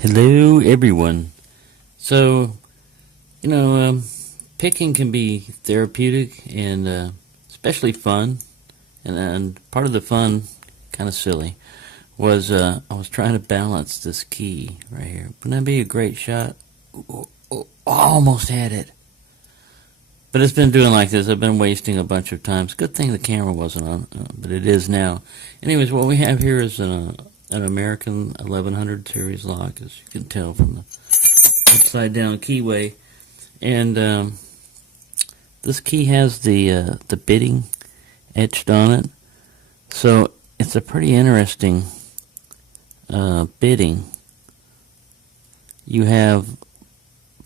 Hello, everyone. So, picking can be therapeutic and especially fun. And part of the fun, kind of silly, was I was trying to balance this key right here. Wouldn't that be a great shot? Almost had it. But it's been doing like this. I've been wasting a bunch of times. Good thing the camera wasn't on, but it is now. Anyways, what we have here is an American 1100 series lock, as you can tell from the upside down keyway. And this key has the bidding etched on it. So it's a pretty interesting bidding. You have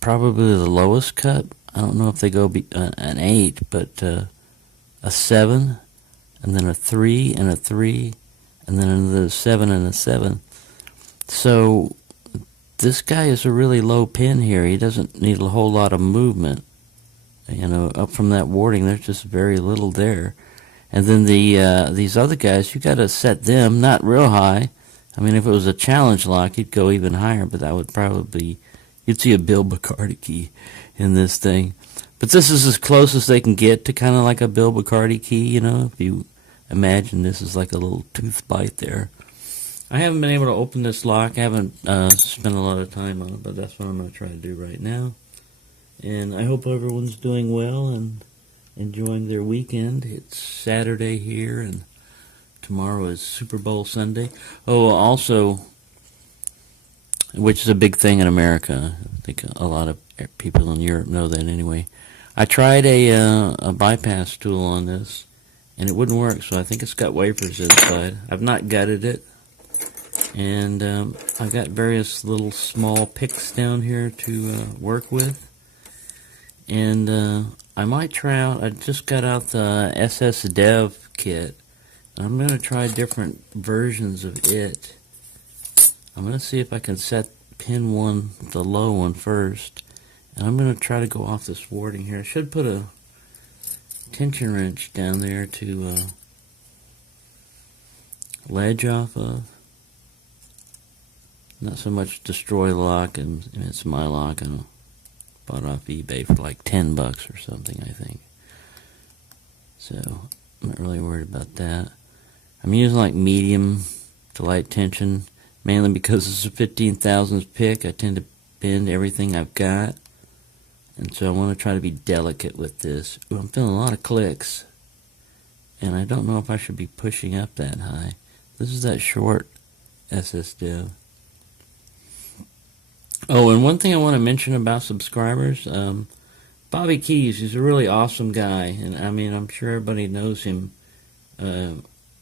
probably the lowest cut. I don't know if they go an 8, but a 7, and then a 3, and a 3, and then another 7 and a 7. So this guy is a really low pin here. He doesn't need a whole lot of movement. Up from that warding, there's just very little there. And then these other guys, you got to set them not real high. I mean, if it was a challenge lock, you'd go even higher, but that would probably you'd see a Bill Bacardi key in this thing. But this is as close as they can get to kind of like a Bill Bacardi key, if you imagine this is like a little tooth bite there. I haven't been able to open this lock. I haven't spent a lot of time on it, but that's what I'm going to try to do right now. And I hope everyone's doing well and enjoying their weekend. It's Saturday here, and tomorrow is Super Bowl Sunday. Oh, also, which is a big thing in America. I think a lot of people in Europe know that anyway. I tried a bypass tool on this, and it wouldn't work, so I think it's got wafers inside. I've not gutted it, and I've got various little small picks down here to work with. And I might try out, I just got out the SSDev kit. I'm going to try different versions of it. I'm going to see if I can set pin 1, the low one first. And I'm going to try to go off this warding here. I should put a tension wrench down there to ledge off of. Not so much destroy the lock, and it's my lock. I bought off eBay for like $10 or something, I think. So I'm not really worried about that. I'm using like medium to light tension, mainly because it's a 15,000s pick. I tend to bend everything I've got, and so I want to try to be delicate with this. Ooh, I'm feeling a lot of clicks, and I don't know if I should be pushing up that high. This is that short SSDev. Oh, and one thing I want to mention about subscribers, Bobby Keys, he's a really awesome guy, and I mean, I'm sure everybody knows him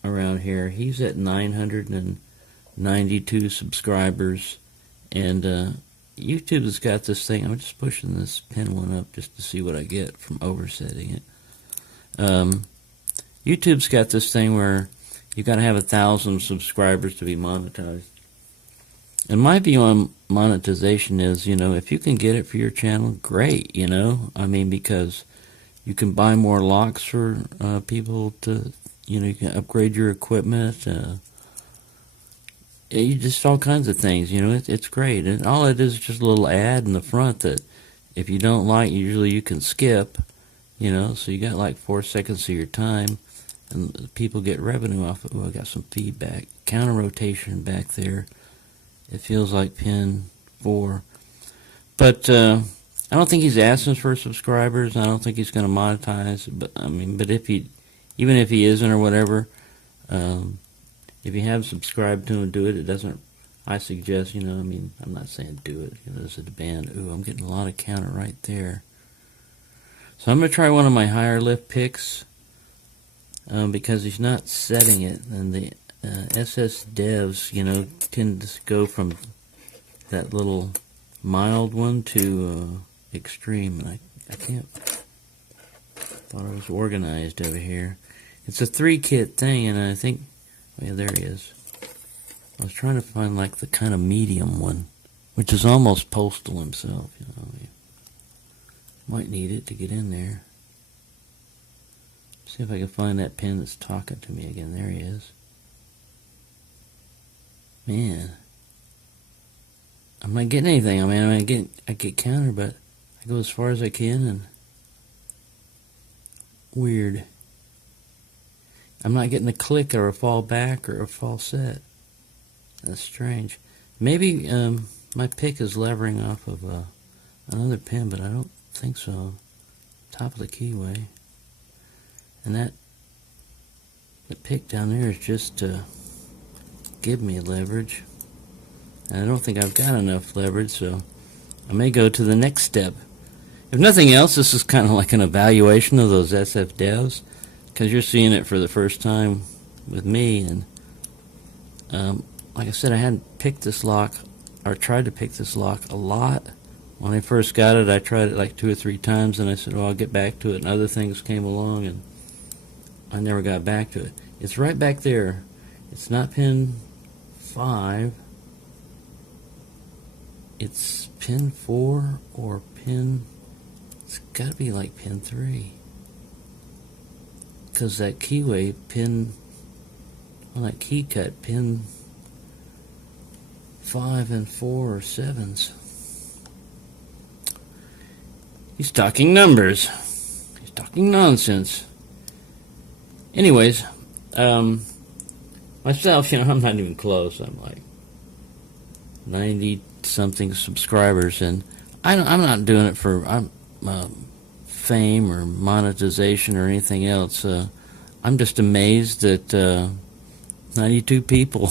around here. He's at 992 subscribers, and YouTube has got this thing. I'm just pushing this pin 1 up just to see what I get from oversetting it. YouTube's got this thing where you got to have 1,000 subscribers to be monetized. And my view on monetization is, if you can get it for your channel, great, I mean, because you can buy more locks for people to, you can upgrade your equipment, you just all kinds of things, it's great. And all it is just a little ad in the front that if you don't like, usually you can skip, so you got like 4 seconds of your time, and people get revenue off it. Oh, I got some feedback. Counter rotation back there. It feels like pin 4. But I don't think he's asking for subscribers. I don't think he's going to monetize. But even if he isn't or whatever, if you have subscribed to him, do it. It doesn't. I suggest, I'm not saying do it. There's a demand. Ooh, I'm getting a lot of counter right there. So I'm going to try one of my higher lift picks because he's not setting it, and the SSDevs, tend to go from that little mild one to extreme. And I can't. Thought I was organized over here. It's a 3-kit thing, and I think. Oh, yeah, there he is. I was trying to find like the kind of medium one, which is almost postal himself. You might need it to get in there. See if I can find that pin that's talking to me again. There he is. Man, I'm not getting anything. I mean, I get counter, but I go as far as I can, and weird. I'm not getting a click or a fall back or a fall set. That's strange. Maybe my pick is levering off of another pin, but I don't think so. Top of the keyway. And that the pick down there is just to give me leverage. And I don't think I've got enough leverage, so I may go to the next step. If nothing else, this is kind of like an evaluation of those SSDevs, because you're seeing it for the first time with me. And like I said, I hadn't picked this lock, or tried to pick this lock a lot. When I first got it, I tried it like 2 or 3 times, and I said, well, I'll get back to it, and other things came along, and I never got back to it. It's right back there. It's not pin 5. It's pin 4 or pin... It's got to be like pin 3. Because that keyway pin... On that key cut, pin 5 and 4 are 7s. He's talking numbers. He's talking nonsense. Anyways, myself, I'm not even close. I'm like 90-something subscribers, and I'm not doing it for fame or monetization or anything else. I'm just amazed that 92 people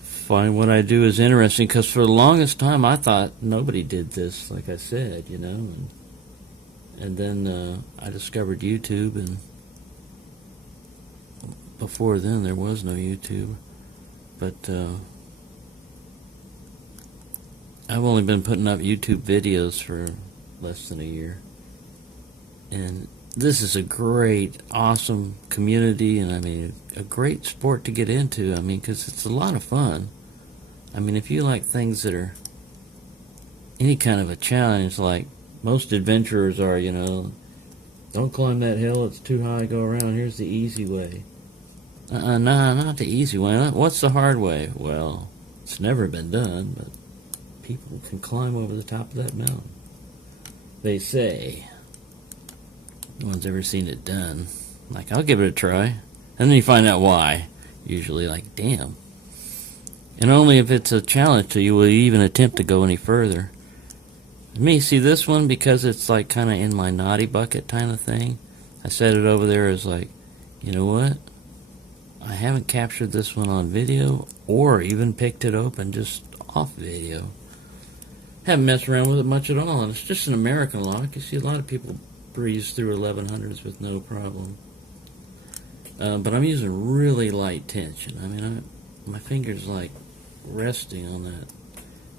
find what I do is interesting, because for the longest time I thought nobody did this, like I said, and then I discovered YouTube, and before then there was no YouTube, but I've only been putting up YouTube videos for less than a year, and this is a great, awesome community, and I mean a great sport to get into. I mean, because it's a lot of fun. I mean, if you like things that are any kind of a challenge, like most adventurers are, don't climb that hill, it's too high, go around, here's the easy way. Nah, not the easy way. What's the hard way? Well, it's never been done, but people can climb over the top of that mountain. They say. No one's ever seen it done. Like, I'll give it a try. And then you find out why. Usually, like, damn. And only if it's a challenge to you will you even attempt to go any further. Me, see this one, because it's like kind of in my naughty bucket kind of thing, I set it over there as like, you know what? I haven't captured this one on video or even picked it open just off video. Haven't messed around with it much at all, and it's just an American lock. You see a lot of people breeze through 1100s with no problem. But I'm using really light tension. I mean, my finger's like resting on that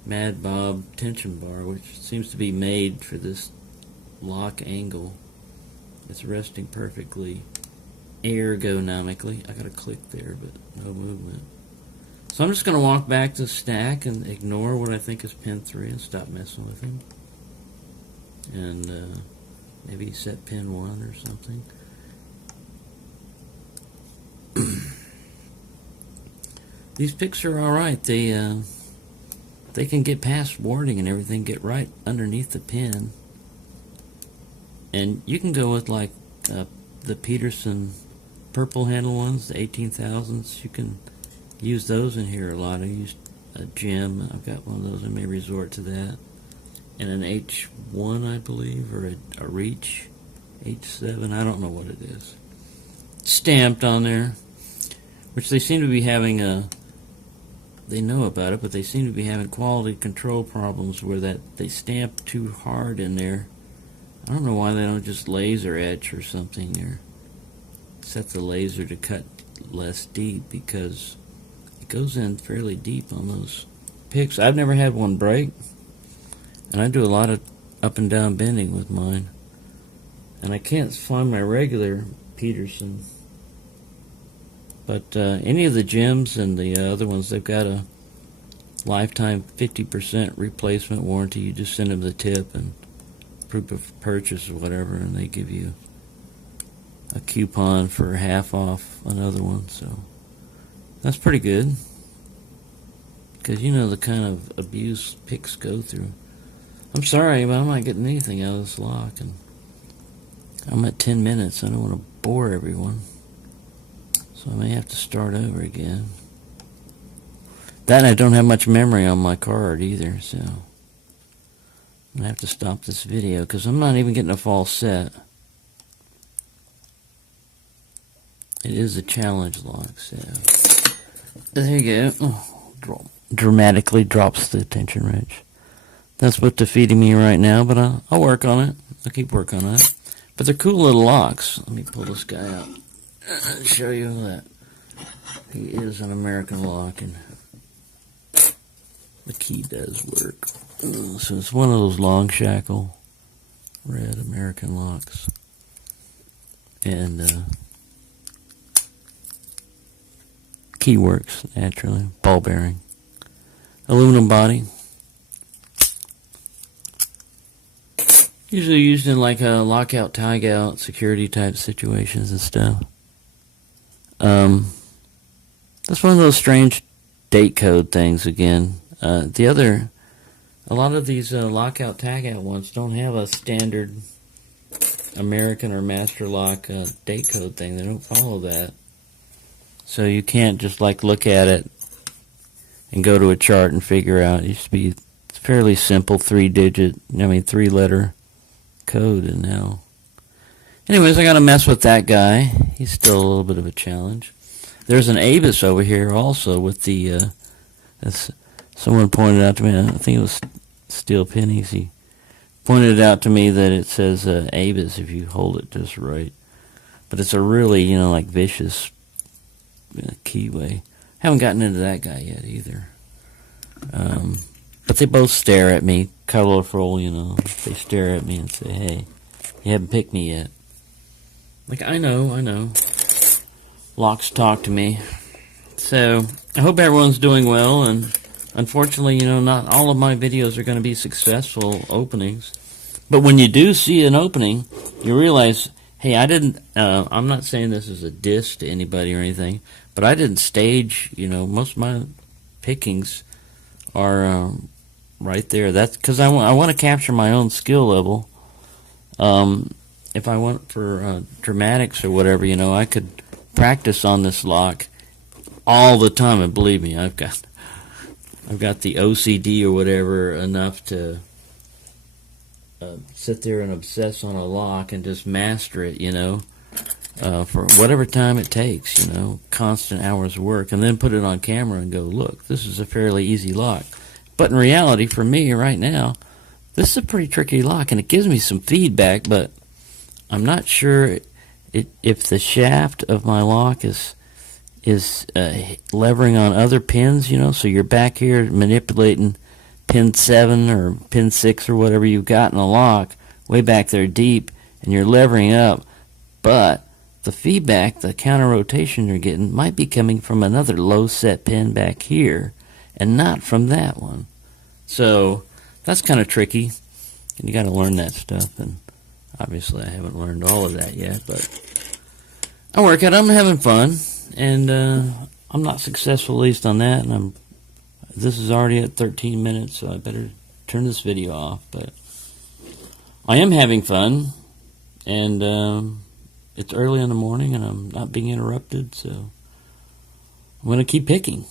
Mad Bob tension bar, which seems to be made for this lock angle. It's resting perfectly ergonomically. I got a click there, but no movement. So I'm just going to walk back to the stack and ignore what I think is pin 3 and stop messing with him. And maybe set pin 1 or something. These picks are alright. They can get past warding and everything, get right underneath the pin. And you can go with like the Peterson purple handle ones, the 18,000s. You can use those in here a lot. I used a gem. I've got one of those. I may resort to that. And an H1, I believe, or a Reach H7. I don't know what it is. Stamped on there, which they seem to be having they know about it, but they seem to be having quality control problems where they stamp too hard in there. I don't know why they don't just laser etch or something, or set the laser to cut less deep, because it goes in fairly deep on those picks. I've never had one break, and I do a lot of up and down bending with mine, and I can't find my regular Peterson. But any of the gems and the other ones, they've got a lifetime 50% replacement warranty. You just send them the tip and proof of purchase or whatever, and they give you a coupon for half off another one. So that's pretty good. because you know the kind of abuse picks go through. I'm sorry, but I'm not getting anything out of this lock, and I'm at 10 minutes. I don't want to bore everyone, so I may have to start over again. That, I don't have much memory on my card either, so I'm going to have to stop this video because I'm not even getting a false set. It is a challenge lock, so there you go. Oh, dramatically drops the tension wrench. That's what's defeating me right now, but I'll work on it. I'll keep working on it. But they're cool little locks. Let me pull this guy out and show you that he is an American lock, and the key does work. So it's one of those long shackle red American locks. And key works naturally. Ball bearing. Aluminum body. Usually used in like a lockout, tagout, security type situations and stuff. That's one of those strange date code things again. A lot of these lockout, tagout ones don't have a standard American or master lock date code thing. They don't follow that. So you can't just like look at it and go to a chart and figure out. It used to be fairly simple 3-letter code, and now anyways, I gotta mess with that guy. He's still a little bit of a challenge. There's an Avis over here also with the as someone pointed out to me, I think it was Steel Pennies, he pointed out to me that it says Avis if you hold it just right, but it's a really like vicious keyway. Haven't gotten into that guy yet either. But they both stare at me, colorful, they stare at me and say, hey, you haven't picked me yet. Like, I know. Locks talk to me. So, I hope everyone's doing well, and unfortunately, not all of my videos are going to be successful openings. But when you do see an opening, you realize, hey, I'm not saying this is a diss to anybody or anything, but I didn't stage, most of my pickings are right there. That's because I want to capture my own skill level. If I went for dramatics or whatever, I could practice on this lock all the time, and believe me, I've got the OCD or whatever enough to sit there and obsess on a lock and just master it, for whatever time it takes, constant hours of work, and then put it on camera and go, look, this is a fairly easy lock. But in reality, for me right now, this is a pretty tricky lock, and it gives me some feedback, but I'm not sure if the shaft of my lock is levering on other pins, so you're back here manipulating pin 7 or pin 6 or whatever you've got in the lock, way back there deep, and you're levering up, but the feedback, the counter rotation you're getting might be coming from another low set pin back here, and not from that one. So that's kind of tricky, and you got to learn that stuff, and obviously I haven't learned all of that yet, but I work at it. I'm having fun, and I'm not successful, at least on that, and this is already at 13 minutes, so I better turn this video off, but I am having fun, and it's early in the morning, and I'm not being interrupted, so I'm going to keep picking.